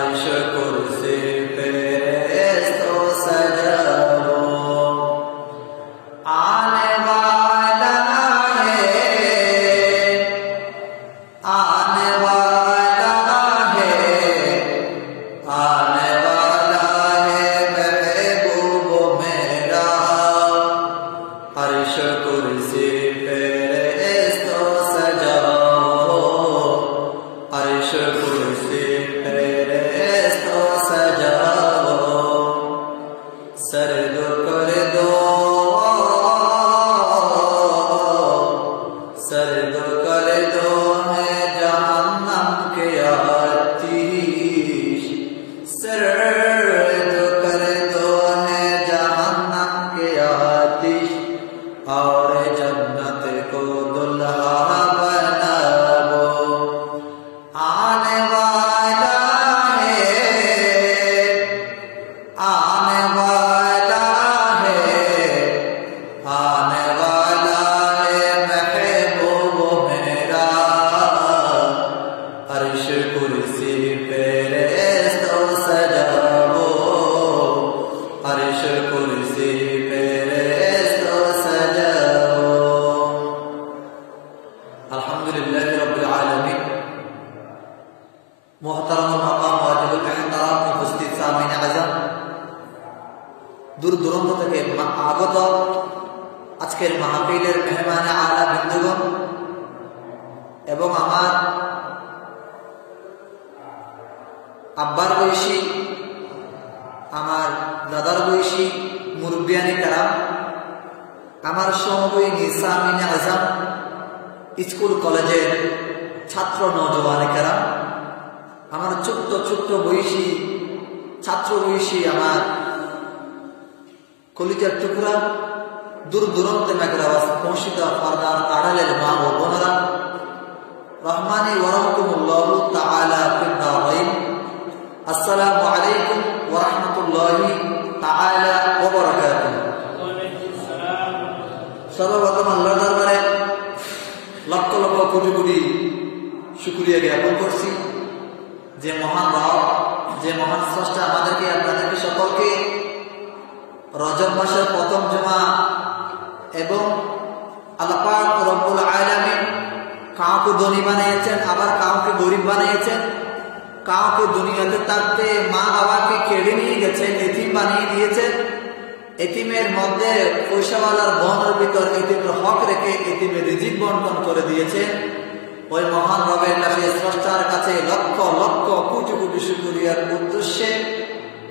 अर्श कुर्सी फरिश्तों सजाओ, आने वाला है, आने वाला है, आने वाला है महबूब मेरा। अर्श कुर्सी फरिश्तों सजाओ, अर्श कुर्सी फरिश्तों सजाओ, सर्द कर दो, सर्द कर दो है जहन्नम के आतिश, सर्द कर दो है जहन्नम के आतिश, और जन्नत को दुल्हा बनाओ। आने वाला है, आने वाला है, आने वाला है महबूब मेरा। अर्श कुर्सी फरिश्तों सजाओ, अर्श कुर्सी फरिश्तों सजाओ। अल्हम्दुलिल्लाह रब्बिल आलमीन। मोहतरम मकाम वाजिबुल एहतराम उपस्थित सामीन आज़म, दूर दूराন্ত থেকে আগত আজকের মাহফিলের মেহমানে আলা বৃন্দগণ এবং আমার আব্বার বয়সী, আমার দাদার বয়সী মুরব্বিয়ানে কারাম, আমার সমবয়সী সামিনে আজম, স্কুল কলেজের ছাত্র নওজওয়ানে কারাম, আমার ছোট্ট ছোট্ট বয়সী ছাত্র বয়সী আমার কলিজার টুকরা, দূর দূরান্তে মেঘের আওয়াজ পৌঁছিত পর্দার আড়ালের মা ও বোনেরা, রহমানি ওয়া রাহমাতুল্লাহি তাআলা ফিদ দারাইন। আসসালামু আলাইকুম ওয়া রাহমাতুল্লাহি তাআলা ওয়া বারাকাতুহু। সর্বপ্রথম আল্লাহর দরবারে লক্ষ লক্ষ কোটি কোটি শুকরিয়া জ্ঞাপন করছি, যে মহান রব, যে মহান স্রষ্টা আমাদেরকে আপনাদেরকে সকলকে রজব মাসের প্রথম জুমা এবং আল্লাহ পাক রব্বুল আলামিন কাউকে ধনী বানিয়েছেন, আবার কাউকে গরিব বানিয়েছেন, কাউকে দুনিয়াতে থাকতে মা বাবাকে কেড়ে নিয়ে গেছেন, এতিম বানিয়ে দিয়েছেন। এতিমের মধ্যে পয়সাওয়ালার বনের ভিতর এতিমের হক রেখে এতিমের রিজিক বন্টন করে দিয়েছেন। ওই মহান রবের কাছে, স্রষ্টার কাছে লক্ষ লক্ষ কোটি কোটি শুকরিয়ার উদ্দেশ্যে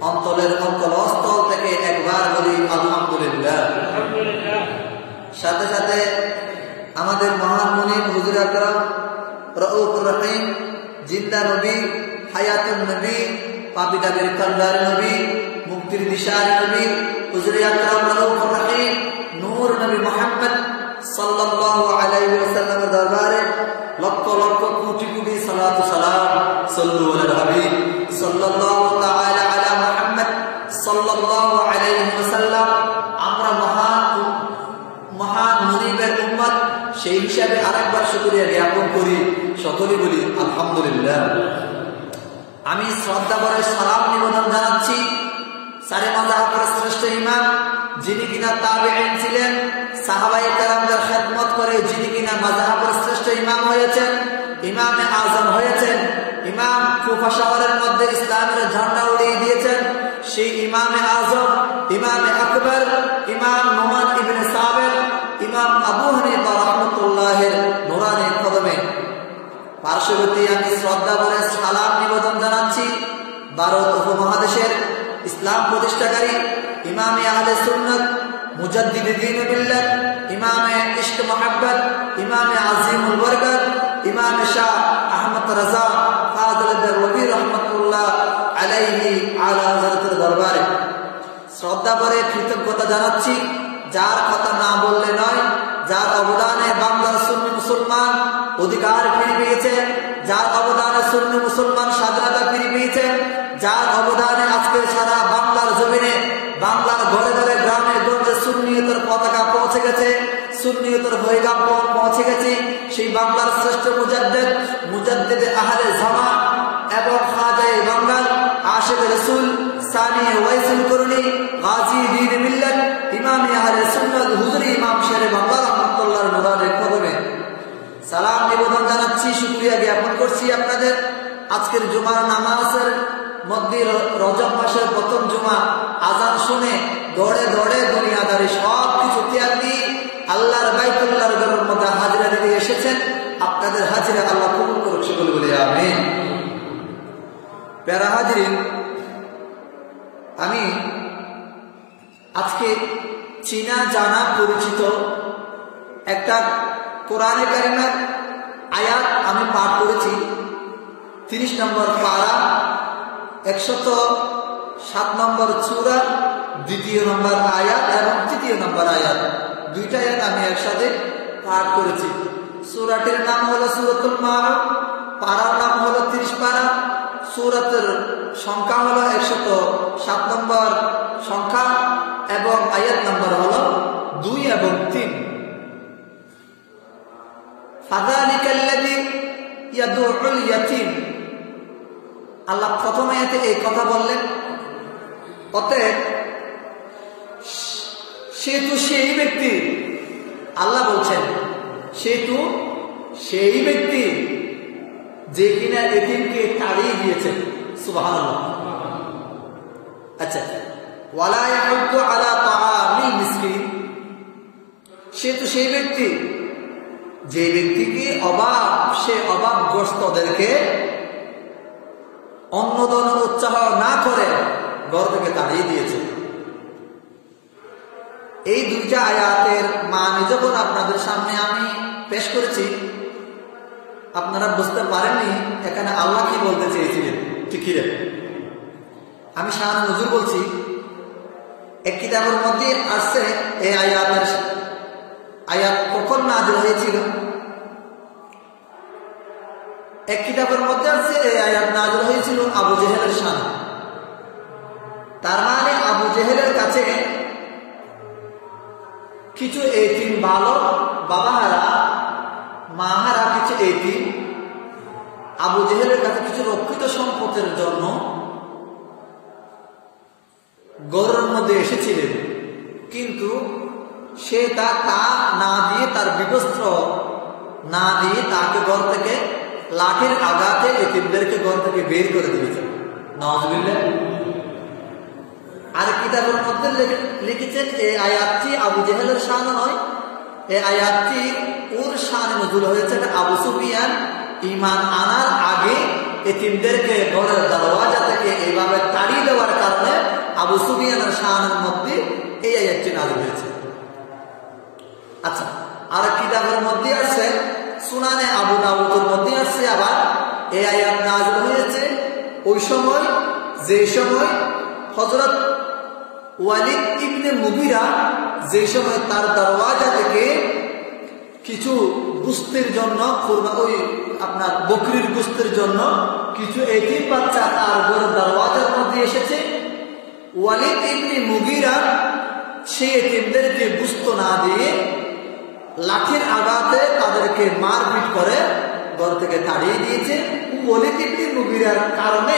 অন্তরের অন্তরস্থল থেকে একবার বলি আলহামদুলিল্লাহ। সাথে সাথে আমাদের মহান মুনিব হুজুর আকরাম রউফুর রহিম, জিন্দা নবী, হায়াতুন নবী, পাপিদাবির কান্ডার নবী, মুক্তির দিশার নবী হুজুর আকরাম রউফুর রহিম নূর নবী মুহাম্মদ সাল্লাল্লাহু আলাইহি ওয়াসাল্লামের দরবারে লক্ষ লক্ষ কোটি কোটি সালাত ও সালাম। সাল্লু আলাল হাবিব সাল্লাল্লাহু তাআলা আলা মুহাম্মদ সাল্লাল্লাহু আলাইহি ওয়াসাল্লাম। আমরা মহান মুনিবের উম্মত, সেই হিসাবে আরেকবার শুকরিয়া জ্ঞাপন করি, সকলে বলি আলহামদুলিল্লাহ। আমি শ্রদ্ধা ভরে সালাম নিবেদন জানাচ্ছি সারে মাযহাবের শ্রেষ্ঠ ইমাম, যিনি কিনা তাবেঈন ছিলেন, সাহাবায়ে কেরামদের খেদমত করে যিনি কিনা মাযহাবের শ্রেষ্ঠ ইমাম হয়েছেন, ইমামে আজম হয়েছেন, ইমাম কুফা শহরের মধ্যে ইসলামের ঝান্ডা উড়িয়ে দিয়েছেন, সেই ইমামে আজম, ইমামে আকবর, ইমাম নোমান ইবনে সাবির, ইমাম আবু হানিফা রাহমাতুল্লাহির নূরানী কদমে পার্শ্ববর্তী আমি শ্রদ্ধা ভরে সালাম নিবেদন জানাচ্ছি ভারত উপমহাদেশের ইসলাম প্রতিষ্ঠাকারী ইমামে আহলে সুন্নাত, মুজাদ্দিদে দ্বীন ও মিল্লাত, ইমামে ইশক মুহাব্বত, ইমামে আজিমুল বরকত, ইমামে শাহ আহমদ রাজা ফাযিল দেরলভী রাহমাতুল্লাহ আলাইহি আলা হযরতের দরবারে শ্রদ্ধা ভরে কৃতজ্ঞতা জানাচ্ছি, যার কথা না বললে নয়, যার অবদানে বাংলার সুন্নি মুসলমান অধিকার ফিরে পেয়েছে, যার অবদানে সুন্নি মুসলমান স্বাধীনতা ফিরে পেয়েছে, যার অবদানে আজকে সারা বাংলার জমিনে, বাংলার ঘরে ঘরে গ্রামে গঞ্জে সুন্নিয়তের পতাকা পৌঁছে গেছে, সুন্নিয়তের পয়গাম পৌঁছে গেছে। সেই বাংলার শ্রেষ্ঠ মুজাদ্দিদ আহলে জামাত এবং খাজায়ে বাঙ্গাল আশিক রাসূল সানি ওয়াইসুল করনি গাজী দ্বীন মিল্লাত ইমাম আহলে সুন্নাত হুজুর ইমাম শেরে বাংলা রাহমাতুল্লাহর নুরানের কদমে সালাম নিবেদন জানাচ্ছি, শুকরিয়া জ্ঞাপন করছি আপনাদের। আজকের জুমার নামাজের মধ্যে রজব মাসের প্রথম জুমা আজান শুনে দৌড়ে দৌড়ে দুনিয়াদারি সব কিছু ত্যাগ দিয়ে আল্লাহর বাইতুল্লাহর ঘরের মধ্যে হাজিরা দিতে এসেছেন। আপনাদের হাজিরা আল্লাহ কবুল করুক, সকলে বলে আমিন। প্যারা হাজিরিন, আমি আজকে চীনা জানা পরিচিত একটা কোরআনে কারিমের আয়াত আমি পাঠ করেছি। 30 নম্বর পারা 107 নম্বর সূরা 2 নম্বর আয়াত এবং 3 নম্বর আয়াত, দুইটা আয়াত আমি একসাথে পাঠ করেছি। সূরাটির নাম হলো সূরাতুল মারুফ, পারার নাম হলো 30 পারা, সূরাতের সংখ্যা হলো 107 নম্বর সংখ্যা এবং আয়াত নম্বর হলো 2 এবং 3। ফাযালিকাল্লাযী ইয়াদউল ইয়াতীম, আল্লাহ প্রথম আয়াতে এই কথা বললেন। অতএব সে তো সেই ব্যক্তি, আল্লাহ বলছেন সে তো সেই ব্যক্তি যে কিনা এতিমকে তাড়িয়ে দিয়েছে। সুবহানাল্লাহ। আচ্ছা, ওয়ালা ইয়াহুদ্দু আলা তাআমিল মিসকিন, সে তো সেই ব্যক্তি যে ব্যক্তিকে সে অভাবগ্রস্তদেরকে অন্নদান উৎসাহ না করে ঘর থেকে তাড়িয়ে দিয়েছে। এই দুইটা আয়াতের মানে যখন আপনাদের সামনে আমি পেশ করেছি, আপনারা বুঝতে পারেননি এখানে আল্লাহ কি বলতে চেয়েছিলেন। ঠিক কি? আমি শাহ নজরুল বলছি, এক কিতাবের মধ্যে আসছে এই আয়াত কখন নাযিল হয়েছিল। এক কিতাবের মধ্যে আছে এই আয়াত নাযিল হয়েছিল আবু জেহেলের শানে। তার মানে আবু জেহেলের কাছে কিছু এতিম বালক, বাবাহারা মাহারা কিছু এতিম আবু জেহেলের কাছে কিছু রক্ষিত সম্পদের জন্য গড়ের মধ্যে এসেছিলেন, কিন্তু সে তা না দিয়ে, তার বিবস্ত্র না দিয়ে তাকে ঘর থেকে লাঠির আঘাতে এতিমদেরকে ঘর থেকে বের করে দিয়েছে। নাউযুবিল্লাহ। আর কিতাবের মধ্যে লিখেছেন এই আয়াতটি আবু জেহেলের শানে নয়, এই আয়াতটি ওর শানে নজুল হয়েছে। আবু সুফিয়ান ঈমান আনার আগে এতিমদেরকে ঘরের দরওয়াজা থেকে এইভাবে তাড়িয়ে দেওয়ার কারণে আবু সুফিয়ানের শানের মধ্যে এই আয়াতটি নাযিল হয়েছে। আচ্ছা, আর কিতাবের মধ্যে আছে সুনানে আবু দাউদের মধ্যে আছে আবার এই আয়াত নাযিল হয়েছে ওই সময়, যে সময় হযরত ওয়ালিদ ইবনে মুগীরা যে সময় তার দরওয়াজা থেকে কিছু গোশতের জন্য, ওই আপনার বকরির গোশতের জন্য কিছু এতিম বাচ্চা তার ঘরের দরওয়াজার মধ্যে এসেছে। ওয়ালিদ ইবনে মুগীরা সেই এতিমদেরকে গোশত না দিয়ে লাঠির আঘাতে তাদেরকে মারপিট করে ঘর থেকে তাড়িয়ে দিয়েছে। ওয়ালিদ ইবনে মুগীরার কারণে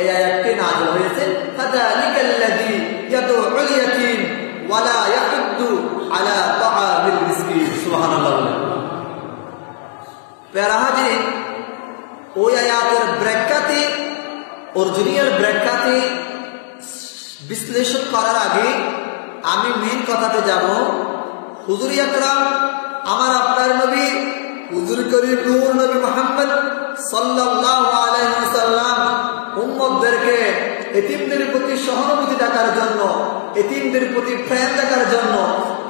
এই আয়াতটি নাযিল হয়েছে। ফাযালিকাল্লাযী ইয়াদউল ইয়াতীম ওয়ালা ইয়াহুদ্দু আলা তাআমিল মিসকিন। সুবহানাল্লাহ। প্যারা হাজিরিন, ওই আয়াতের ব্যাখ্যাতে, অরিজিনাল ব্যাখ্যাতে বিশ্লেষণ করার আগে আমি মেন কথাতে যাব। হুজুর আকরাম, আমার আপনার নবী হুজুর করিম নূর নবী মুহাম্মদ সাল্লাল্লাহু আলাইহি ওয়াসাল্লাম উম্মতদেরকে এতিমদের প্রতি সহানুভূতি দেখার জন্য, এতিমদের প্রতি প্রেম দেখার জন্য,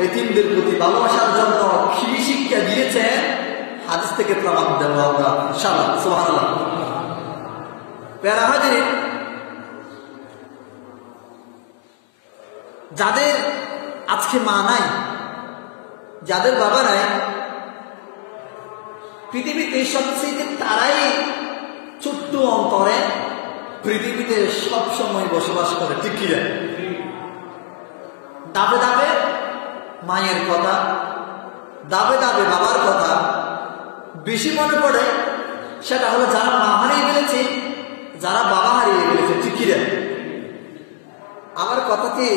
এতিমদের প্রতি ভালোবাসার জন্য কি শিক্ষা দিয়েছেন হাদিস থেকে প্রমাণ দেব আমরা ইনশাআল্লাহ। সুবহানাল্লাহ। প্যারা হাজিরিন, যাদের আজকে মা নাই, যাদের বাবা নাই, পৃথিবীতে সবচেয়ে তারাই ছোট্ট অন্তরে পৃথিবীতে সব সময় বসবাস করে। ঠিক কি? দাবে দাবে মায়ের কথা, দাবে দাবে বাবার কথা বেশি মনে পড়ে। সেটা হলো যারা মা হারিয়ে ফেলেছে, যারা বাবা হারিয়ে ফেলেছে। ঠিক কি? কি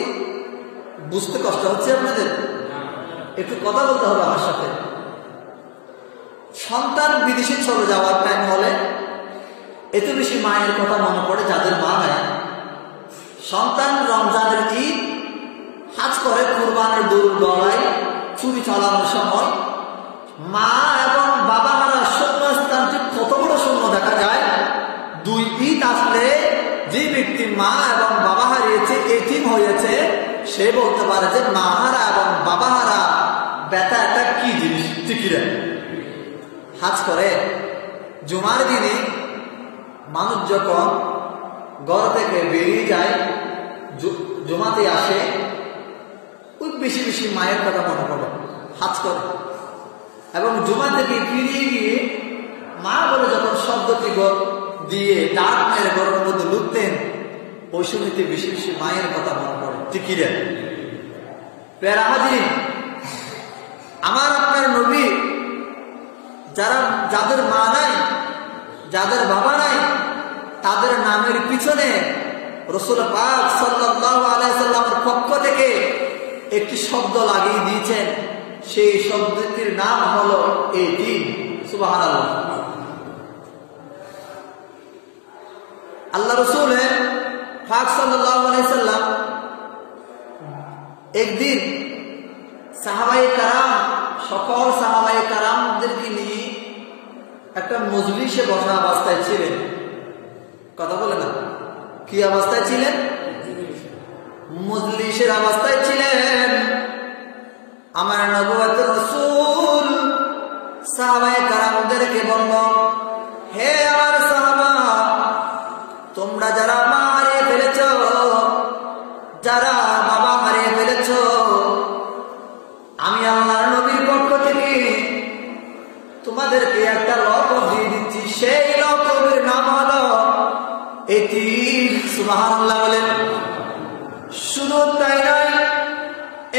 বুঝতে কষ্ট হচ্ছে আপনাদের? একটু কথা বলতে হবে আমার সাথে। সন্তান বিদেশে চলে যাওয়ার টাইম হলে এত বেশি মায়ের কথা মনে পড়ে যাদের মা নাই। সন্তান রমজানের ঈদ, হাজ করে কুরবানের দৌড় দৌড়ায়, চুরি চালানোর সময় মা এবং বাবা মারা শূন্য স্থানটি কত বড় শূন্য দেখা যায়। দুই ঈদ আসলে যে ব্যক্তি মা এবং বাবা হারিয়েছে, এতিম হয়েছে, সে বলতে পারে যে মা হারা এবং বাবা হারা ব্যথা একটা কি জিনিস। ঠিকিরা হাজ করে জুমার দিনে মানুষ যখন ঘর থেকে বেরিয়ে যায়, জমাতে আসে, ওই বেশি বেশি মায়ের কথা মনে পড়ে, হাজ করে। এবং জুমা থেকে ফিরিয়ে গিয়ে মা বলে যখন শব্দটি দিয়ে ডাক মেরে ঘরের মধ্যে লুকতেন, ওই সময়তে বেশি বেশি মায়ের কথা মনে পড়ে। ঠিকই রে প্যারা হাজির, আমার আপনার নবী যাদের মা নাই, যাদের বাবা নাই, তাদের নামের পিছনে রাসূল পাক সাল্লাল্লাহু আলাইহি সাল্লামের পক্ষ থেকে একটি শব্দ লাগিয়ে দিয়েছেন। সেই শব্দটির নাম হলো এতিম। সুবহানাল্লাহ। আল্লাহ রাসূল পাক সাল্লাল্লাহু আলাইহি সাল্লাম একদিন সাহাবায়ে কারাম, সকল সাহাবায়ে কারামদেরকে নিয়ে একটা মজলিসে বসা অবস্থায় ছিলেন। কথা বলে না, কি অবস্থায় ছিলেন? মজলিসের অবস্থায় ছিলেন। আমার নবুয়তের রাসূল সাহাবায়ে কারামদেরকে বলল, হে আমার সাহাবা, তোমরা যারা মা হারিয়ে ফেলেছ, যারা বাবা হারিয়ে ফেলেছ, আমি আল্লাহর নবীর পক্ষ থেকে তোমাদেরকে একটা লকব দিয়ে দিচ্ছি। সেই লকবের নাম হলো এতিম। সুবহানাল্লাহ বলেন। শুধু তাই নয়,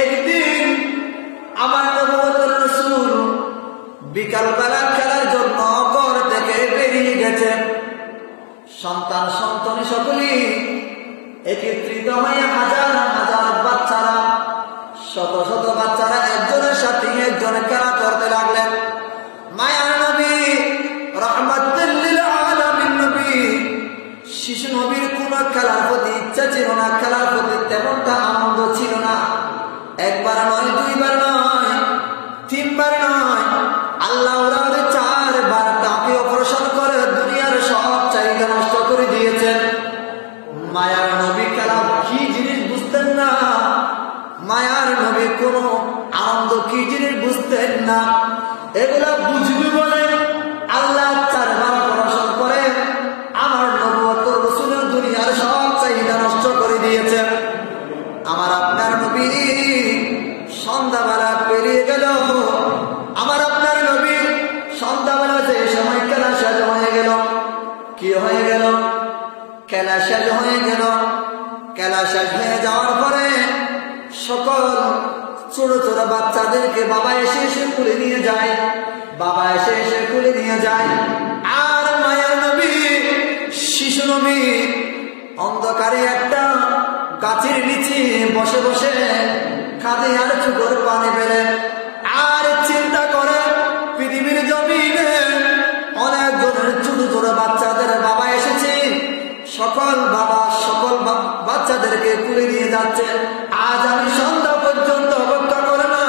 একদিন আমার নবুয়তের রাসূল বিকালবেলা খেলার জন্য ঘর থেকে বেরিয়ে গেছেন। সন্তান সন্ততি সকলেই একত্রিত হয়ে হাজার হাজার বাচ্চারা, শত শত বাচ্চারা একজনের সাথে একজনের খেলা করতে লাগলেন। মায়ার নবী, রাহমাতুল লিল আলামিন নবী, শিশু নবীর কোন খেলার প্রতি ইচ্ছা ছিল না, খেলার প্রতি তেমনটা আনন্দ ছিল না। একবার নয়, দুইবার নয়, তিনবার নয়, আল্লাহ ওরা চারবার তাকে অপারেশন করে দুনিয়ার সব চাহিদা নষ্ট করে দিয়েছেন। মায়ার নবী খেলা কি জিনিস বুঝতেন না, মায়ার নবী কোন আনন্দ কি জিনিস বুঝতেন না। এগুলা বুঝবি বলে আল্লাহ চারবার অপারেশন করে আমার নবুয়তের রাসূলের দুনিয়ার সব চাহিদা নষ্ট করে দিয়েছেন। আমার আপনার নবী সন্ধ্যাবেলা পেরিয়ে গেল, আমার আপনার নবী সন্ধ্যাবেলা যে সময় খেলা শেষ হয়ে গেল, কি হয়ে গেল? খেলা শেষ হয়ে গেল। খেলা শেষ হয়ে যাওয়ার পরে সকল ছোট ছোট বাচ্চাদেরকে বাবা এসে এসে তুলে নিয়ে যায়, বাবা এসে এসে তুলে নিয়ে যায়। আর মায়ের নবী, শিশু নবী অন্ধকারে একটা গাছের নিচে বসে বসে কাঁদে আর চোখের পানি ফেলে আর চিন্তা করে পৃথিবীর জমিনে অনেক জনের ছোট ছোট বাচ্চাদের বাবা এসেছে, সকল বাবা সকল বাচ্চাদেরকে তুলে নিয়ে যাচ্ছে। আজ আমি সন্ধ্যা পর্যন্ত অপেক্ষা করে না,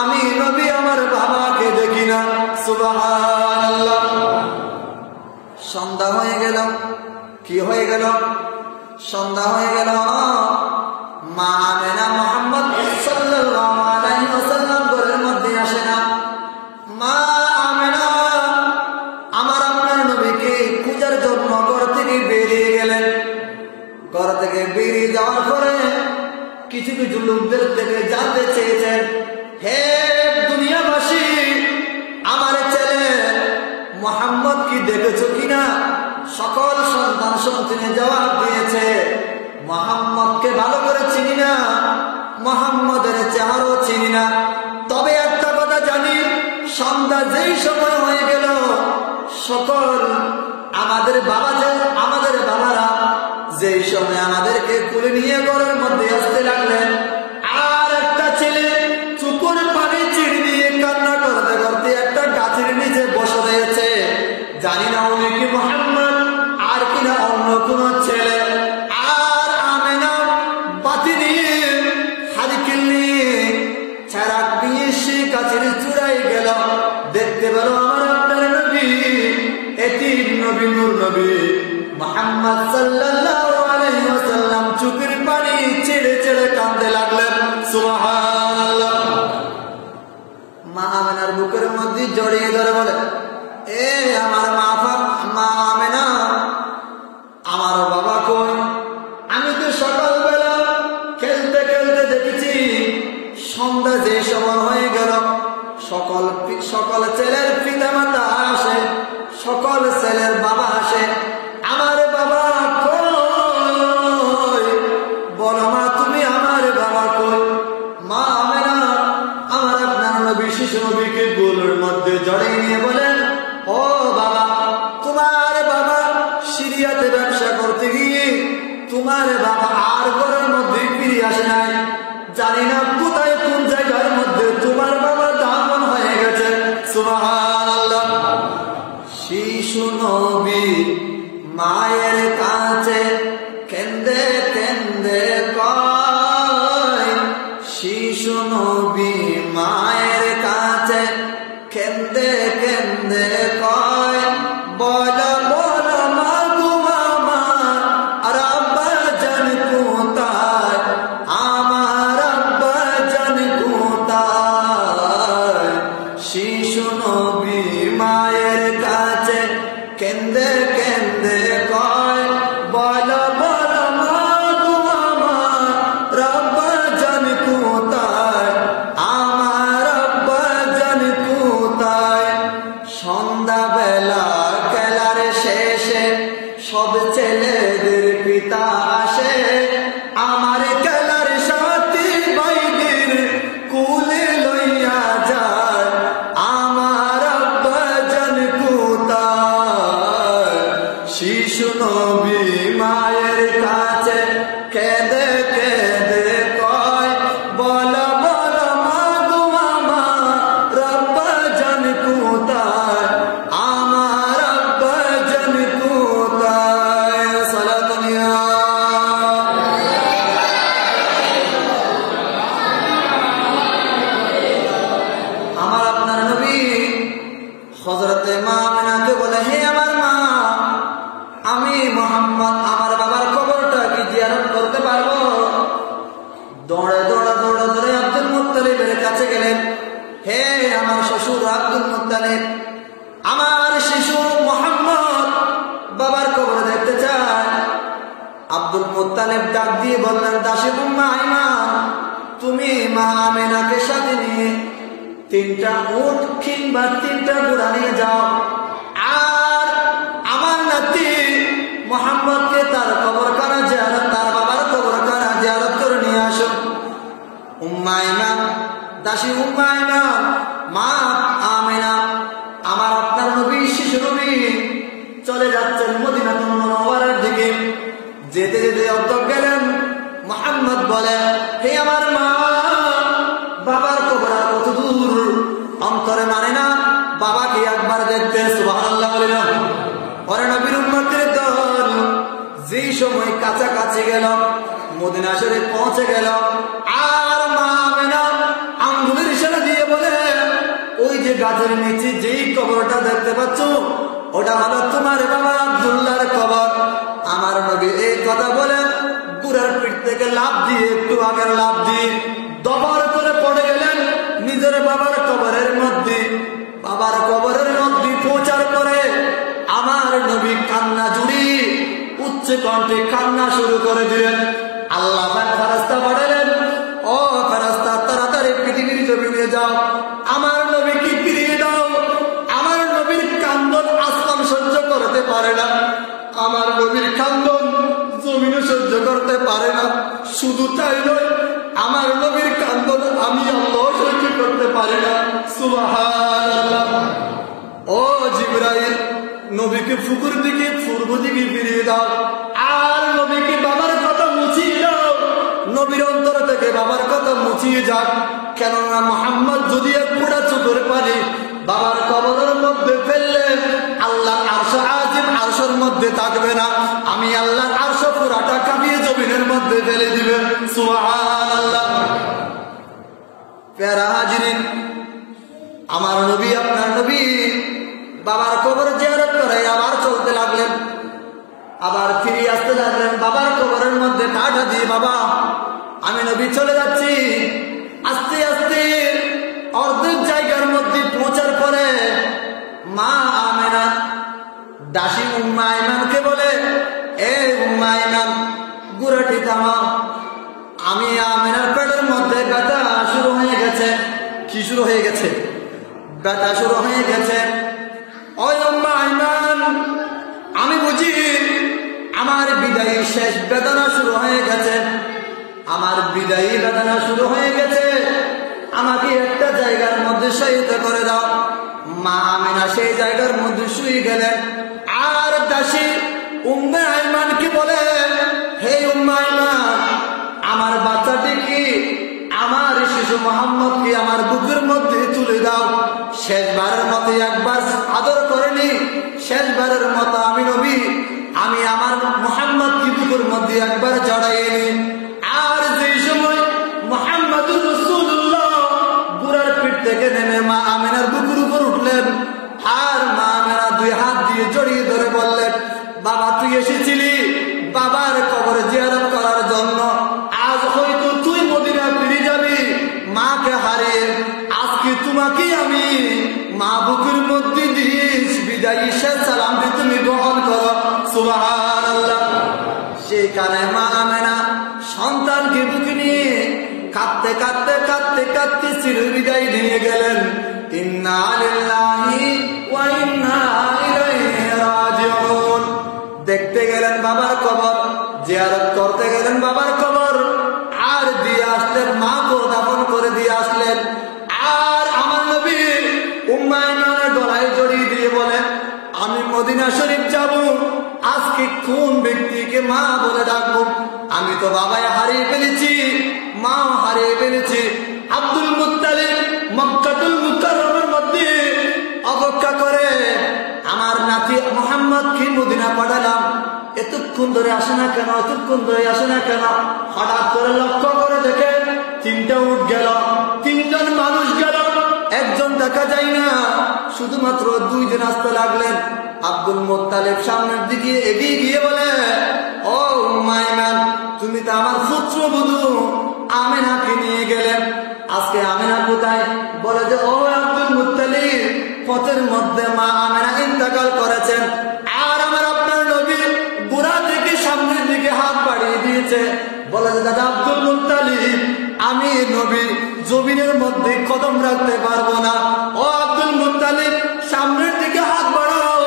আমি নবী আমার বাবাকে দেখি না। সুবহানাল্লাহ। সন্ধ্যা হয়ে গেল। কি হয়ে গেল? সন্ধ্যা হয়ে গেল। মা আমেনা মুহাম্মদ সাল্লাল্লাহু আলাইহি ওয়াসাল্লাম ঘরের মধ্যে আসে না। মা আমেনা আমার আপনার নবীকে খোঁজার জন্য ঘর থেকে বেরিয়ে গেলেন। ঘর থেকে বেরিয়ে যাওয়ার পরে কিছু কিছু লোকদের থেকে জানতে চেয়েছেন, হে দুনিয়াবাসী, আমার ছেলে মুহাম্মদ কি দেখেছো কিনা? সকল সন্তান সন্ততি জবাব দিয়েছে, মুহাম্মদকে ভালো করে চিনি না, মুহাম্মদের চেহারাও চিনি না। তবে একটা কথা জানি, সন্ধ্যা যেই সময় হয়ে গেল, সকল আমাদের বাবারা যে সময় আমাদেরকে কুলে নিয়ে ঘরের মধ্যে আসতে লাগলেন, আর একটা ছেলে চুকুর পানি চিড়ি দিয়ে কান্না করতে করতে একটা গাছের নিচে বসে রয়েছে। জানি না উনি কি মুহাম্মদ আর কিনা অন্য কোন ছেলে। আর আমেনা বাতি দিয়ে হারিকেন নিয়ে চারাক দিয়ে সেই গাছের চূড়ায় গেল। দেখতে পেল আমার আপনার নবী, এতিম নবী, নূর নবী মুহাম্মদ সাল্লাল্লাহু আলাইহি ওয়াসাল্লাম চোখের পানি ছেড়ে ছেড়ে কাঁদতে লাগলেন। সুবহানাল্লাহ। মা আমেনার বুকের মধ্যে জড়িয়ে ধরে বলে, এ আমার মা আমেনা, আমার বাবা কই? আমি তো সকালবেলা খেলতে খেলতে দেখেছি সন্ধ্যা যে সময় হয়ে গেল সকল ছেলের পিতা মাতা আসে, সকল ছেলের বাবা আসে, আমার বাবা কই? বলো মা, তুমি আমার বাবা কই? মা আমেনা আমার আপনার নবী শিশু নবীকে বুকের মধ্যে জড়িয়ে নিয়ে বলেন, ও বাবা, তোমার বাবা সিরিয়াতে ব্যবসা করতে গিয়ে তোমার বাবা আর ঘরের মধ্যে ফিরে আসে নাই। জানি না কোথায় কোন জায়গার মধ্যে তোমার বাবা দাফন হয়ে গেছে। সুবহানাল্লাহ। শিশু নবী মায়ের কাছে কেন্দে কেন্দে কয়, শিশু নবী মায়ের কাছে কেন্দে কেন্দে কয়, বল বল মা গো আমার আব্বা জান কোথায়, আমার আব্বা জান কোথায়। শিশু নবী মায়ের কাছে কেন্দে কেন্দে কয়, বল বল মা গো আমার আব্বা জান কোথায়, আমার আব্বা জান কোথায়। সন্ধ্যাবেলা খেলার শেষে সব ছেলেদের পিতা আসে, আমার খেলার সাথী ভাইদের কুলে লইয়া যায়, আমার আব্বা জান কোথায়। শিশু নবী মায়ের কাছে কেঁদে কেঁদে কয়, বল বল মা গো আমার আব্বা জান কোথায়, আমার আব্বা জান কোথায়। সালাতুন ইয়া আমার আপনার নবী হযরতে মা আমেনাকে বলে, হে আমার মা, আমি মুহাম্মদ আমার বাবার কবরটা কি জিয়ারত করতে পারবো? দৌড়ে দৌড়ে দৌড়ে দৌড়ে আব্দুল মুত্তালিবের কাছে গেলেন। হে আমার শ্বশুর আব্দুল মুত্তালিব, আমার শিশু মুহাম্মদ বাবার কবর দেখতে চায়। আব্দুল মুত্তালিব ডাক দিয়ে বললেন, দাসী উম্মে আইমান, তুমি মা আমেনাকে সাথে নিয়ে 3টা উট কিংবা 3টা ঘোড়া নিয়ে যাও, আর আমার নাতি মুহাম্মদকে তার কবরখানা জিয়ারত, তার বাবার কবরখানা জিয়ারত করে নিয়ে আসো। উম্মে আইমান, দাসী উম্মে আইমান, মা আমেনা আমার আপনার নবী শিশু নবী চলে যাচ্ছেন মদিনাতুল মুনাওয়ারার দিকে। যেতে যেতে অর্ধক গেলেন। মুহাম্মদ বলে, হে আমার মা, বাবার কবর আর কত দূর? অন্তরে মানে না বাবাকে একবার দেখতে। সুবহানাল্লাহ বলেন। পরে নবীর উম্মতের দল যেই সময় কাছাকাছি গেল, মদিনা শরীফ পৌঁছে গেল, আর মা আমেনা আঙ্গুলের ইশারা দিয়ে বলে, ওই যে গাছের নিচে যেই কবরটা দেখতে পাচ্ছ, ওটা হলো তোমার বাবা আব্দুল্লাহর কবর। আমার নবী এই কথা বলেন বুড়ার পিঠ থেকে লাফ দিয়ে, একটু আগের লাফ দিয়ে দবার করে পড়ে গেলেন নিজের বাবার কবরের মধ্যে। বাবার কবরের মধ্যে পৌঁছার পরে আমার নবী কান্না জুড়ি উচ্চ কণ্ঠে কান্না শুরু করে দিলেন। আল্লাহ ফেরেশতা পাঠালেন, ও ফেরেশতা তাড়াতাড়ি পৃথিবীর জমিনে যাও, আমার নবীকে ফিরিয়ে দাও। আমার নবীর কান্দন আসমান সহ্য করতে পারে না, আমার নবীর কান্দন জমিনে সহ্য করতে পারে না। শুধু তাই নয়, আমার নবীর কান্দন আমি আল্লাহ সহ্য করতে পারি না। সুবহানাল্লাহ। ও জিবরাইল, নবীকে ফুকুর দিকে পূর্ব দিকে ফিরিয়ে দাও, আর নবীকে গভীর অন্তর থেকে বাবার কথা মুছিয়ে যাক। কেননা মুহাম্মদ যদি এক ফোঁটা চোখের পানি বাবার কবরের মধ্যে ফেললে আল্লাহর আরশ আজিম আরশের মধ্যে থাকবে না, আমি আল্লাহর আরশ পুরাটা কাঁপিয়ে জমিনের মধ্যে ফেলে দিবে। সুবহানাল্লাহ। প্যারা হাজিরিন, আমার নবী আপনার নবী বাবার কবর জিয়ারত করে আবার চলতে লাগলেন, আবার ফিরে আসতে লাগলেন বাবার কবরের মধ্যে কাঁটা দিয়ে। বাবা আমি নবী চলে যাচ্ছি। আস্তে আস্তে অর্ধেক জায়গার মধ্যে পৌঁছার পরে মা আমেনা দাসী উম্মে আইমানকে বলে, এ উম্মে আইমান গুড়াটি থামাও, আমি আমেনার পেটের মধ্যে ব্যথা শুরু হয়ে গেছে। কি শুরু হয়ে গেছে? ব্যথা শুরু হয়ে গেছে। ওই উম্মে আইমান, আমি বুঝি আমার বিদায়ী শেষ বেদনা শুরু হয়ে গেছে, আমার বিদায়ী বেদনা শুরু হয়ে গেছে, আমাকে একটা জায়গার মধ্যে শয়িত করে দাও। মা আমিনা সেই জায়গার মধ্যে শুয়ে গেলেন। আর দাসী উম্মে আইমানকে বলে, হে উম্মে আইমান, আমার বাচ্চাটি কি আমার শিশু মুহাম্মদকে আমার বুকের মধ্যে তুলে দাও। শেষবারের মতো একবার আদর করেনি, শেষবারের মতো আমি নবী আমি আমার মুহাম্মদকে বুকের মধ্যে একবার জড়াইনি। আর যে সময় মুহাম্মদুর রাসূলুল্লাহ বুড়ার পিঠ থেকে নেমে মা আমিনার বুকের উপর উঠলেন, আর মা আমিনা দুই হাত দিয়ে জড়িয়ে ধরে বললেন, বাবা তুই এসেছিলি বাবার কবর জিয়ারত করার জন্য, আজ হয়তো তুই মদিনা ফিরে যাবি মাকে হারিয়ে, আজকে তোমাকে আমি মা বুকের মধ্যে দিয়ে বিদায়ী শেষ সালামটি তুমি গ্রহণ করো। সুবহানাল্লাহ। সেখানে মা আমিনা সন্তানকে বুকে নিয়ে কাঁদতে কাঁদতে কাঁদতে কাঁদতে চির বিদায় নিয়ে গেলেন। ইন্না লিল্লাহি ওয়া ইন্না ইলাইহি রাজিউন। দেখতে গেলেন বাবার কবর, জিয়ারত করতে গেলেন বাবার কবর, আর দিয়ে আসলেন মাকে দাফন করে দিয়ে আসলেন। আর আমার নবী উম্মে আইমানের গলায় জড়িয়ে দিয়ে বলেন, আমি মদিনা শরীফ যাব, আজকে কোন ব্যক্তিকে মা বলে ডাকবো? আমি তো বাবাই হারিয়ে ফেলেছি, মাও হারিয়ে ফেলেছি। আব্দুল মুত্তালিব মক্কাতুল মুকাররমের মধ্যে অপেক্ষা করে আমার নাতি মুহাম্মদকে মদিনা পাঠালাম, এতক্ষণ ধরে আসে না কেন, এতক্ষণ ধরে আসে না কেন? হঠাৎ করে লক্ষ্য করে দেখে তিনটা উট গেল, তিনজন মানুষ গেল, একজন দেখা যায় না, শুধুমাত্র দুইজন আসতে লাগলেন। আব্দুল মুত্তালিব সামনের দিকে এগিয়ে গিয়ে বলে, ও উম্মে আইমান, তুমি তো আমার পুত্রবধূ আমিনাকে নিয়ে গেলেন, আজকে আমিনা কোথায়? বলে যে, ও আব্দুল মুত্তালিব, পথের মধ্যে মা আমিনা ইন্তেকাল করেছেন। আর আমার আপনার নবী গোড়া থেকে সামনের দিকে হাত বাড়িয়ে দিয়েছে। বলে যে, দাদা আব্দুল মুত্তালিব, আমি নবী জমিনের মধ্যে কদম রাখতে পারবো না। ও আব্দুল মুত্তালিব, সামনের দিকে হাত বাড়াও,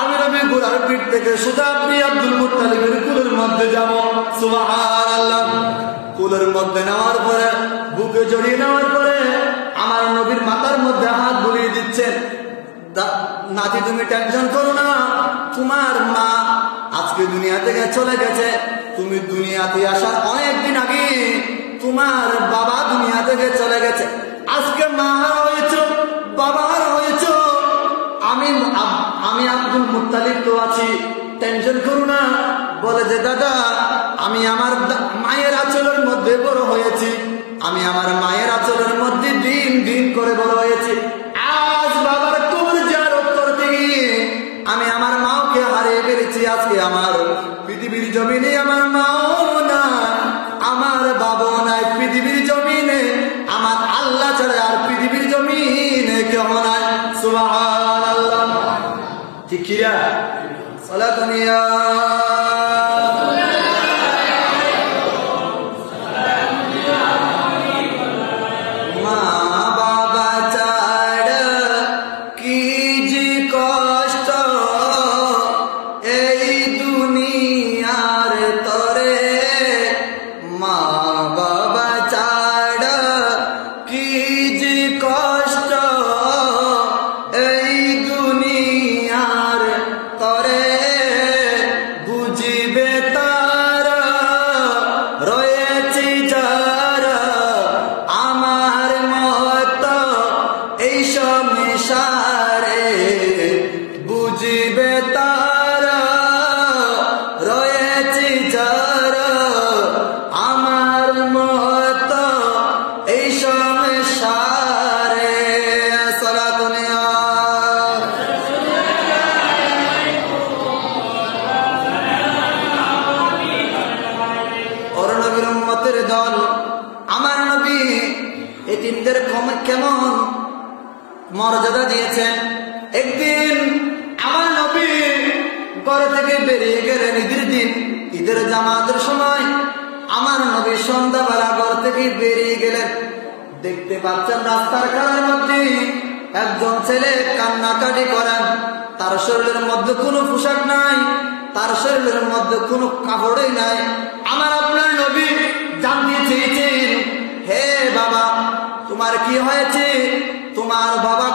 আমি নবী গোড়ার পিঠ থেকে সোজা আপনি আব্দুল মুত্তালিবের কুলের মধ্যে যাব। সুবহানাল্লাহ। কুলের মধ্যে নেওয়ার পরে, বুকে জড়িয়ে নেওয়ার পরে আমার নবীর মাথার মধ্যে হাত বুলিয়ে দিচ্ছেন। নাতি তুমি টেনশন করো না, তোমার মা আজকে দুনিয়া থেকে চলে গেছে, তুমি দুনিয়াতে আসার অনেকদিন আগে তোমার বাবা দুনিয়া থেকে চলে গেছে, আজকে মা হয়েছ, বাবা হয়েছ, আমি আব্দুল মুত্তালিব তো আছি, টেনশন করো না। বলে যে, দাদা আমি আমার মায়ের আঁচলের মধ্যে বড় হয়েছি, আমি আমার মায়ের আঁচলের মধ্যে দিন দিন করে বড় হয়েছি, আজ বাবার কবর জিয়ারত করতে গিয়ে আমি আমার মাকে হারিয়ে ফেলেছি। আজকে আমার পৃথিবীর জমিনে আমার মাও না, আমার বাবাও নাই, পৃথিবীর জমিনে আমার আল্লাহ ছাড়া আর পৃথিবীর জমিনে কেউ নাই। সুবহানাল্লাহ। ঠিক কিরা? সালাতুন ইয়া দল। আমার নবী এতিমদের কেমন মর্যাদা দিয়েছেন। একদিন আমার নবী ঘর থেকে বেরিয়ে গেলেন ঈদের দিন, ঈদের জামাতের সময় আমার নবী সন্ধ্যাবেলা ঘর থেকে বেরিয়ে গেলেন। দেখতে পাচ্ছেন রাস্তার কানার মধ্যে একজন ছেলে কান্নাকাটি করেন। তার শরীরের মধ্যে কোনো পোশাক নাই, তার শরীরের মধ্যে কোনো কাপড়ই নাই। আমার আপনার নবী জানতে চেয়েছেন, হে বাবা, তোমার কি হয়েছে? তোমার বাবা